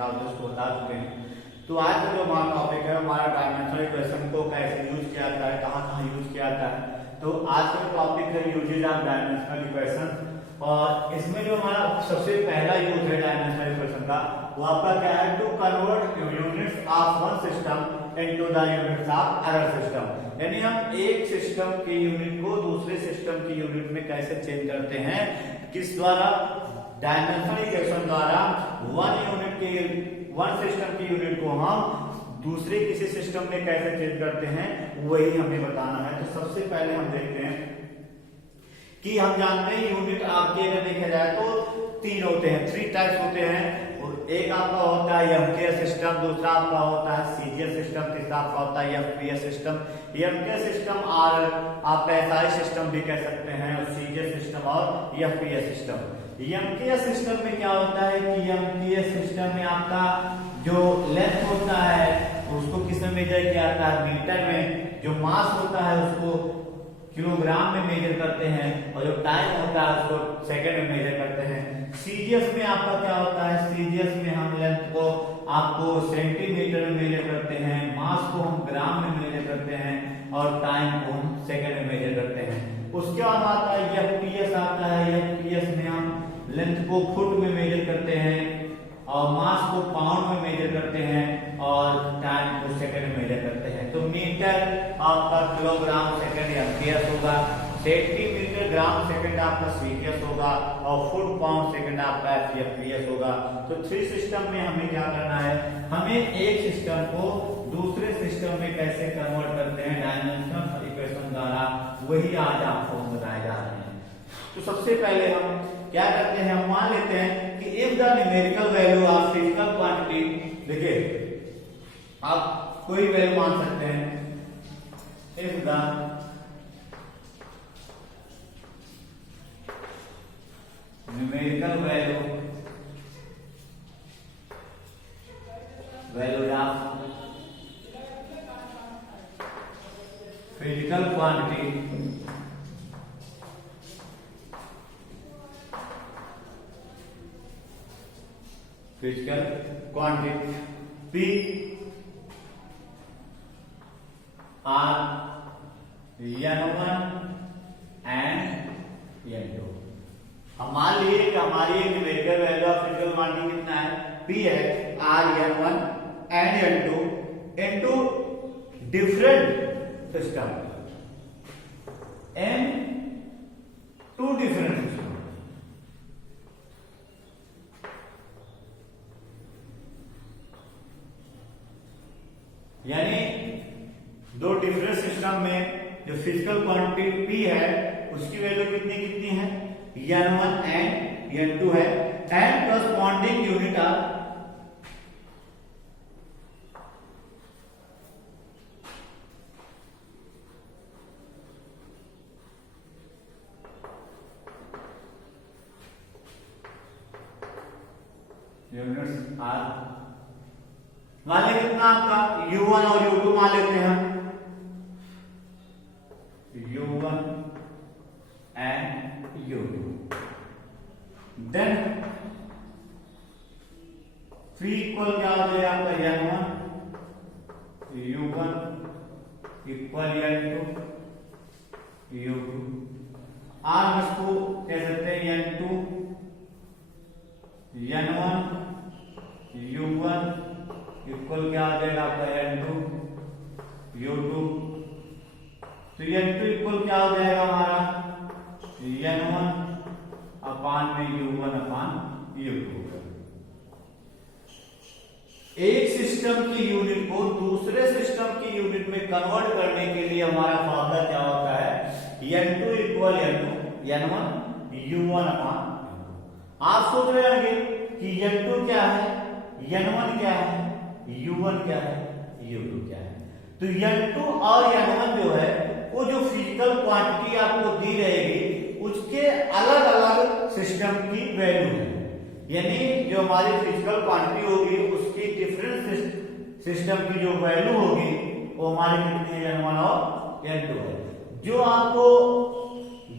निकालते हैं उसको बता चुके हैं। तो आज का जो हमारा टॉपिक है हमारा डायमेंशनल इक्वेशन को कैसे यूज किया जाता है, कहाँ कहाँ यूज किया जाता है। तो आज का जो टॉपिक है यूजेज ऑफ डायमेंशनल इक्वेशन, और इसमें जो हमारा सबसे पहला यूज है डायमेंशनल इक्वेशन का वो आपका क्या है, to convert units of one system into the units of other system. यानी हम एक सिस्टम की यूनिट को दूसरे सिस्टम की यूनिट में कैसे चेंज करते हैं, किस द्वारा, डायमेंशनल इक्वेशन द्वारा। वन सिस्टम की यूनिट को हम दूसरे किसी सिस्टम में कैसे चेंज करते हैं वही हमें बताना है। तो सबसे पहले हम देखते हैं कि हम जानते हैं यूनिट आपके अगर देखा जाए तो तीन होते हैं, 3 टाइप्स होते हैं। एक आपका होता है एमकेएस सिस्टम, दूसरा आपका होता है सीजीएस सिस्टम, तीसरा आपका होता है एफपीएस सिस्टम। एमकेएस सिस्टम और आप एसआई सिस्टम भी कह सकते हैं, और सीजीएस सिस्टम और एफपीएस सिस्टम। एमकेएस सिस्टम में क्या होता है कि एमकेएस सिस्टम में आपका जो लेंथ होता है उसको किस में मेजर किया जाता है, मीटर में। जो मास होता है उसको किलोग्राम में मेजर करते हैं, और जो टाइम होता है उसको सेकंड में मेजर करते हैं। सीजीएस में आपका क्या होता है, सीजीएस में हम लेंथ को आपको सेंटीमीटर में मेजर करते हैं, मास को हम ग्राम में मेजर करते हैं, और टाइम को हम सेकंड में मेजर करते हैं। उसके बाद आता है एफपीएस आता है। एफपीएस में हम लेंथ को फुट में मेजर करते हैं, और मास को पाउंड में मेजर करते हैं, और टाइम को सेकंड में मेजर करते हैं। तो मीटर आपका किलोग्राम सेकंड एमपीएस होगा, सेंटीमीटर ग्राम सेकंड आपका सीजीएस होगा, और फुट पाउंड सेकंड आपका एफपीएस होगा। तो 3 सिस्टम में हमें क्या करना है, हमें एक सिस्टम को दूसरे सिस्टम में कैसे कन्वर्ट करते हैं डायमेंशनल इक्वेशन द्वारा, वही आज आपको बताए जा रहे हैं। तो सबसे पहले हम क्या करते हैं, हम मान लेते हैं कि if the numerical value of physical quantity, देखिए आप कोई वैल्यू मान सकते हैं, if the numerical value of physical quantity P are N1 and N2। हम मान लिए कि हमारी numerical value of physical quantity कितना है, P है, R N1 and N2 into different system, N two different system. यानी दो डिफरेंट सिस्टम में जो फिजिकल क्वांटिटी P है उसकी वैल्यू कितनी कितनी है, N1 एंड N2 है, and corresponding unit of units are, मान लेते कितना आपका U1 और U2 मान लेते हैं हम, U1 and U2। Then P equal क्या हो जाएगा आपका N1, U1 equal N2 U2। Are इसको कह सकते हैं N2 N1 U1 इक्वल क्या आ जाएगा आपका N2 U2। तो N2 इक्वल क्या हो जाएगा हमारा N1 अपान में U1 अपान U2। एक सिस्टम की यूनिट को दूसरे सिस्टम की यूनिट में कन्वर्ट करने के लिए हमारा फॉर्मूला क्या होता है, N2 इक्वल N1 U1 अपान। आप सोच रहे होंगे कि N2 क्या है, N1 क्या है, U1 क्या है, U2 क्या है। तो N2 और N1 जो है वो जो फिजिकल क्वांटिटी आपको दी रहेगी उसके अलग अलग सिस्टम की वैल्यू है। यानी जो हमारी फिजिकल क्वांटिटी होगी उसकी डिफरेंट सिस्टम की जो वैल्यू होगी वो हमारे कितनी है, N1 और N2 है। जो आपको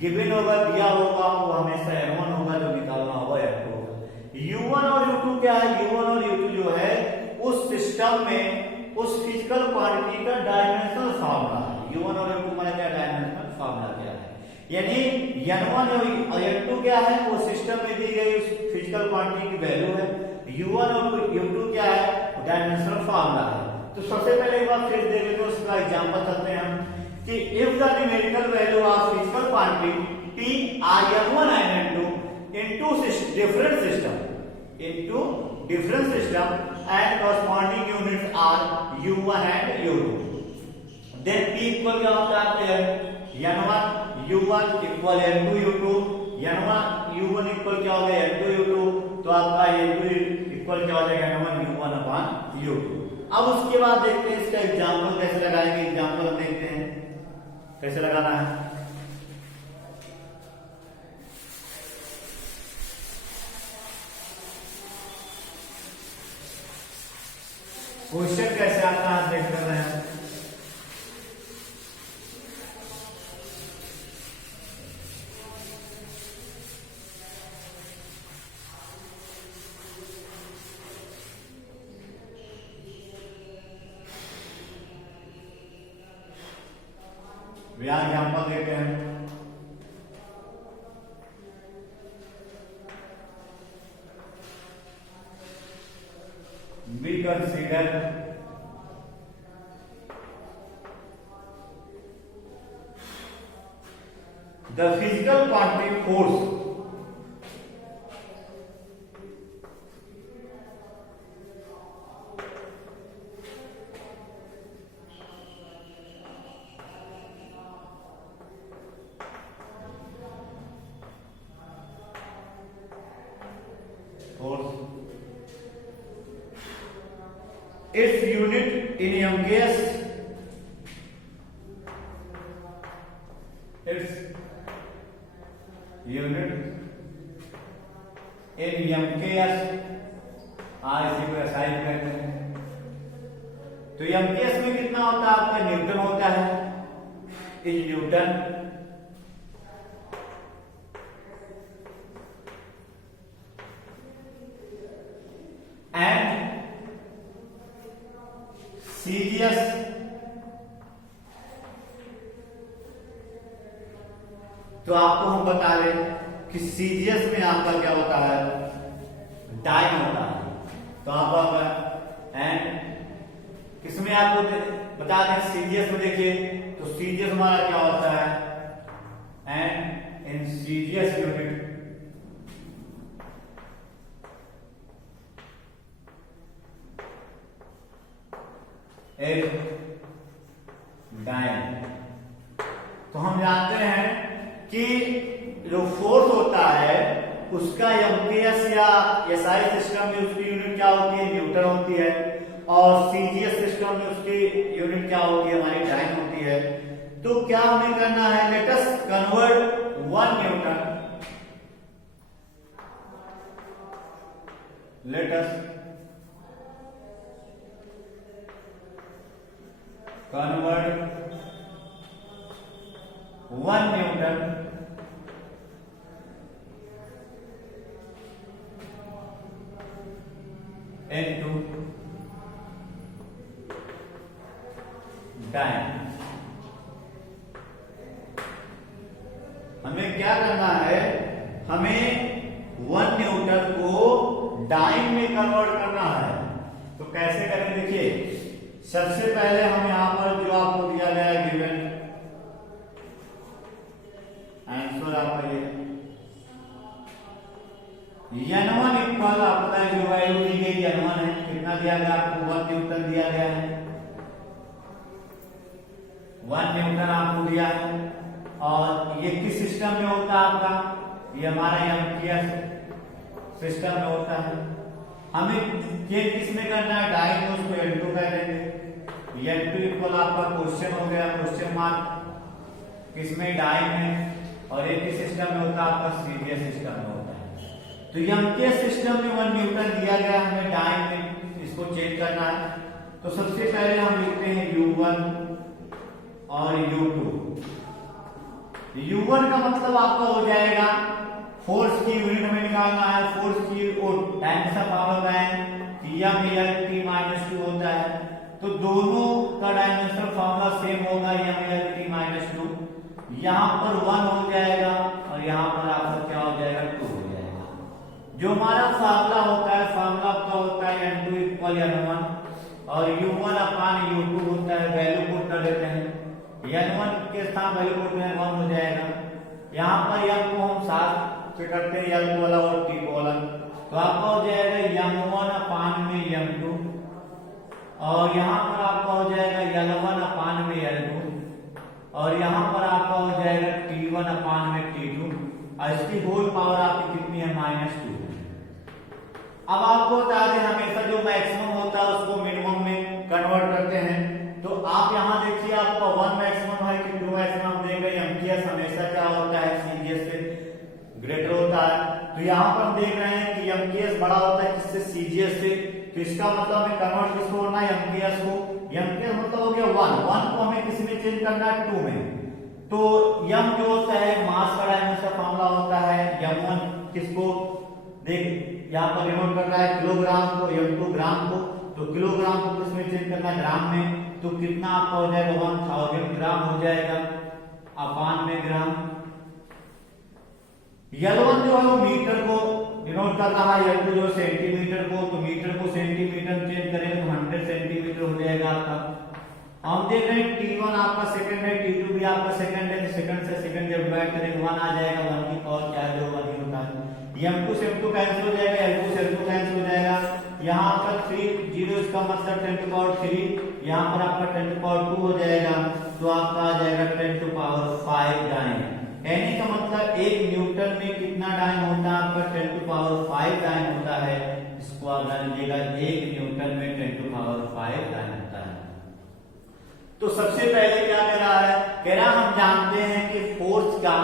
गिवन होगा, दिया होगा, वो हमेशा N1 होगा, जो निकालना होगा N2 होगा। U1 और U2 क्या है, U1 और U2 जो में उस फिजिकल क्वांटिटी का डायमेंशनल फार्मूला है। U1 और U2 हमारा क्या डायमेंशनल फार्मूला क्या है, यानी N1 और N2 क्या है, वो सिस्टम में दी गई उस फिजिकल क्वांटिटी की वैल्यू है। U1 और U2 क्या है, डायमेंशनल फार्मूला है। तो सबसे पहले एक बार फिर देख लेते हैं, उसका एग्जांपल करते हैं हम कि if the numerical value of physical quantity P are N1 and N2 into different system and corresponding units are U1 and U2, then P equal क्या होता है, N1 U1 equal N2 U2, N1 U1 equal क्या हो गया, N2 U2, तो आपका N2 equal क्या हो जाएगा, N1 U1 upon U2। अब उसके बाद देखते हैं इसका एग्जांपल कैसे लगाएंगे। एग्जांपल देखते हैं कैसे लगाना है। क्वेश्चन कैसे आता है देख रहे हैं। एग्जांपल देखते हैं। We consider the physical quantity force its unit in MKS, its unit in MKS इसी को SI कहते हैं। तो MKS में कितना होता है आपका, न्यूटन होता है, इन न्यूटन। सीजीएस तो आपको हम बता दें कि सीजीएस में आपका क्या होता है, डाइन होता है। तो आप एंड किसमें आपको बता दें, सीजीएस में देखिए तो सीजीएस हमारा क्या होता है, and in CGS unit dyne. तो हम जानते हैं कि जो फोर्स होता है उसका एमपीएस या एसआई सिस्टम में उसकी यूनिट क्या होती है, न्यूटन होती है, और सीजीएस सिस्टम में उसकी यूनिट क्या होती है, हमारी डाइन होती है। तो क्या हमें करना है, let us convert 1 newton, let us convert 1 Newton into dyne. हमें क्या करना है, हमें 1 न्यूटन को डाइन में कन्वर्ट करना है। तो कैसे करें, देखिए सबसे पहले हम यहां पर जो आपको दिया गया है गिवन आंसर आपका ये N1 इक्वल आपका जो वैल्यू दी गई N1 है, कितना दिया गया आपको, 1 न्यूटन दिया गया है, 1 न्यूटन आपको दिया है। और ये किस सिस्टम में होता है आपका, ये हमारा एमपीएस सिस्टम में होता है। हमें ये किसमें करना है, डाइन में, उसको N2 कह देंगे। N2 इक्वल आपका क्वेश्चन हो गया, क्वेश्चन मार्क, किसमें, डाइन में, और एक ही सिस्टम में होता है आपका सीजीएस सिस्टम में होता है। तो एमपीएस सिस्टम में 1 न्यूटन दिया गया, हमें डाइन में इसको चेंज करना है। तो सबसे पहले हम लिखते हैं U1 और U2। U1 का मतलब आपका हो जाएगा फोर्स की यूनिट हमें निकालना है, फोर्स की और टाइम का पावर होता है, T m L T -2 होता है। तो दोनों का डायमेंशनल फार्मूला सेम होगा, mLT माइनस 2। यहाँ पर 1 हो जाएगा और यहाँ पर आपका क्या हो जाएगा, 2 हो जाएगा। जो हमारा फार्मूला होता है, फार्मूला आपका होता है n2 इक्वल n1 और u1 अपान u2 होता है, वैल्यू पुट कर देते हैं, n1 के स्थान वैल्यू पुट में 1 हो जाएगा। यहाँ पर m को हम 7 से करते हैं, l वाला और t वाला, तो आपका हो जाएगा m1 अपान में m2 और यहाँ पर आपका हो जाएगा l1 अपान में l2 और यहाँ पर आपका हो जाएगा t1 अपान में t2 और इसकी होल पावर आपकी कितनी है, -2। अब आपको बता दें हमेशा जो मैक्सिमम होता है उसको मिनिमम में कन्वर्ट करते हैं। तो आप यहाँ देखिए आपका 1 मैक्सिमम है कि 2 मैक्सिमम देख रहे हैं, MTS हमेशा क्या होता है, CGS से ग्रेटर होता है। तो यहाँ पर हम देख रहे हैं कि MTS बड़ा होता है किससे, CGS से। तो इसका मतलब हमें कन्वर्ट किसको करना है, MTS को। MTS मतलब हो गया 1 को हमें किस में चेंज करना है, 2 में। तो m जो होता है मास का डायमेंशन फार्मूला होता है m1 किसको, देख यहाँ पर डिनोट कर रहा है किलोग्राम को, m2 ग्राम को, तो किलोग्राम को किस में चेंज करना है, ग्राम में। तो कितना आपका हो जाएगा, 1000 ग्राम हो जाएगा अपान में ग्राम। L1 जो है वो मीटर को डिनोट कर रहा है, L2 जो सेंटीमीटर को, तो मीटर को सेंटीमीटर चेंज करेंगे तो 100 सेंटीमीटर हो जाएगा आपका। हम देख रहे हैं t1 आपका सेकंड है, t2 भी आपका सेकंड है, तो सेकंड से सेकंड जब डिवाइड करेंगे 1 आ जाएगा, 1 की पावर क्या है, जो 1 ही होता है। m2 से m2 कैंसिल हो जाएगा, l2 से l2 कैंसिल हो जाएगा। यहाँ पर 3 0 इसका मतलब 10 टू पावर 3, यहाँ पर आपका 10 टू पावर 2 हो जाएगा, तो आपका आ जाएगा 10 टू पावर 5 डाइन। यानी का मतलब 1 न्यूटन में कितना डाइन होता है आपका, 10 टू पावर 5 डाइन होता है। इसको आप जान लीजिएगा, 1 न्यूटन में 10 टू पावर 5 डाइन होता है। तो सबसे पहले क्या कह रहा है, कह रहा हम जानते हैं कि फोर्स का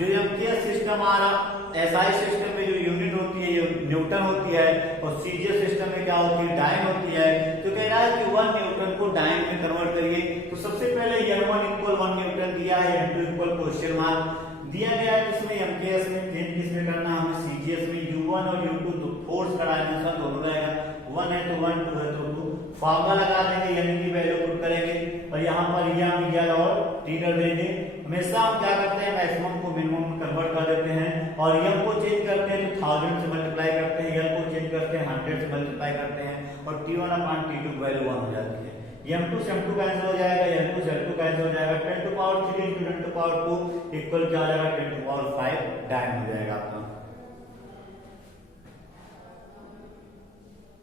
जो MTS सिस्टम आ रहा, SI सिस्टम में जो यूनिट होती है न्यूटन होती है और CGS सिस्टम में क्या होती है, डाइन होती है। तो कह रहा है कि 1 न्यूटन को डाइन में कन्वर्ट करिए। तो सबसे पहले N1 इक्वल 1 न्यूटन दिया है, N2 इक्वल क्वेश्चन मार्क दिया गया है, किसमें MTS में, चेंज किसमें करना है हमें, CGS में। U1 और U2 तो फोर्स का डायमेंशन दोनों रहेगा, 1 है तो 1, 2 है तो 2। फार्मूला लगा देंगे, यानी की वैल्यू पुट करेंगे और यहाँ पर m और t कर देंगे। हमेशा हम क्या करते हैं, मैक्सिमम को मिनिमम में कन्वर्ट कर देते हैं और m को चेंज करते हैं तो 1000 से मल्टीप्लाई करते हैं, l को चेंज करते हैं 100 से मल्टीप्लाई करते हैं और t1 अपान t2 की वैल्यू 1 हो जाती है। m2 से m2 कैंसिल हो जाएगा, l2 से l2 कैंसिल हो जाएगा, 10 to power 3 into 10 to power 2 equal क्या हो जाएगा, 10 टू पावर 5 डाइन हो जाएगा आपका।